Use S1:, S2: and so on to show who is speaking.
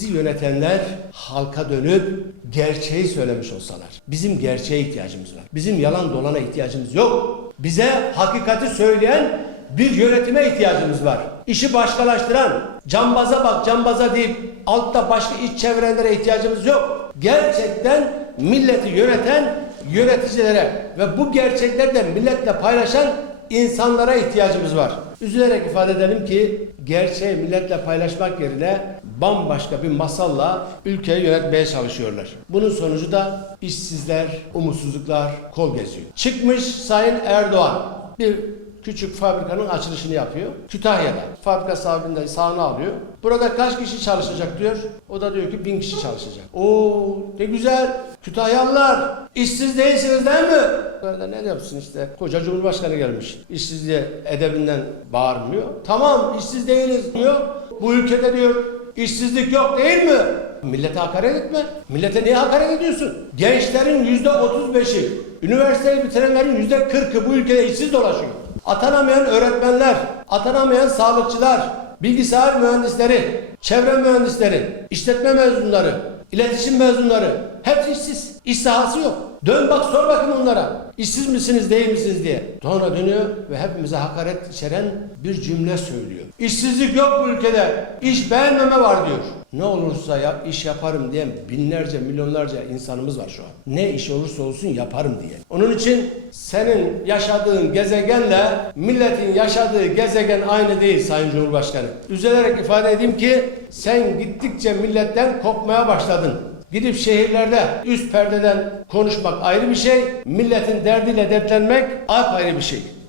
S1: bizi yönetenler halka dönüp gerçeği söylemiş olsalar. Bizim gerçeğe ihtiyacımız var. Bizim yalan dolana ihtiyacımız yok. Bize hakikati söyleyen bir yönetime ihtiyacımız var. İşi başkalaştıran, cambaza bak cambaza deyip altta başka iç çevrenlere ihtiyacımız yok. Gerçekten milleti yöneten yöneticilere ve bu gerçekleri de milletle paylaşan insanlara ihtiyacımız var. Üzülerek ifade edelim ki gerçeği milletle paylaşmak yerine bambaşka bir masalla ülkeyi yönetmeye çalışıyorlar. Bunun sonucu da işsizler, umutsuzluklar kol geziyor. Çıkmış Sayın Erdoğan bir küçük fabrikanın açılışını yapıyor. Kütahya'da. Fabrika sahibinde sahne alıyor. Burada kaç kişi çalışacak diyor. O da diyor ki bin kişi çalışacak. Oo ne güzel. Kütahyalılar işsiz değilsiniz değil mi? Burada ne yapsın işte. Koca Cumhurbaşkanı gelmiş. İşsizliğe edebinden bağırmıyor. Tamam işsiz değiliz diyor. Bu ülkede diyor işsizlik yok değil mi? Millete hakaret etme. Millete niye hakaret ediyorsun? Gençlerin yüzde otuz beşi, üniversiteyi bitirenlerin yüzde kırkı bu ülkede işsiz dolaşıyor. Atanamayan öğretmenler, atanamayan sağlıkçılar, bilgisayar mühendisleri, çevre mühendisleri, işletme mezunları, iletişim mezunları hepsi işsiz. İş sahası yok. Dön bak sor bakın onlara. İşsiz misiniz değil misiniz diye. Sonra dönüyor ve hepimize hakaret içeren bir cümle söylüyor. İşsizlik yok bu ülkede. İş beğenmeme var diyor. Ne olursa yap, iş yaparım diyen binlerce, milyonlarca insanımız var şu an. Ne iş olursa olsun yaparım diye. Onun için senin yaşadığın gezegenle milletin yaşadığı gezegen aynı değil Sayın Cumhurbaşkanı. Üzülerek ifade edeyim ki sen gittikçe milletten kopmaya başladın. Gidip şehirlerde üst perdeden konuşmak ayrı bir şey, milletin derdiyle dertlenmek apayrı bir şey.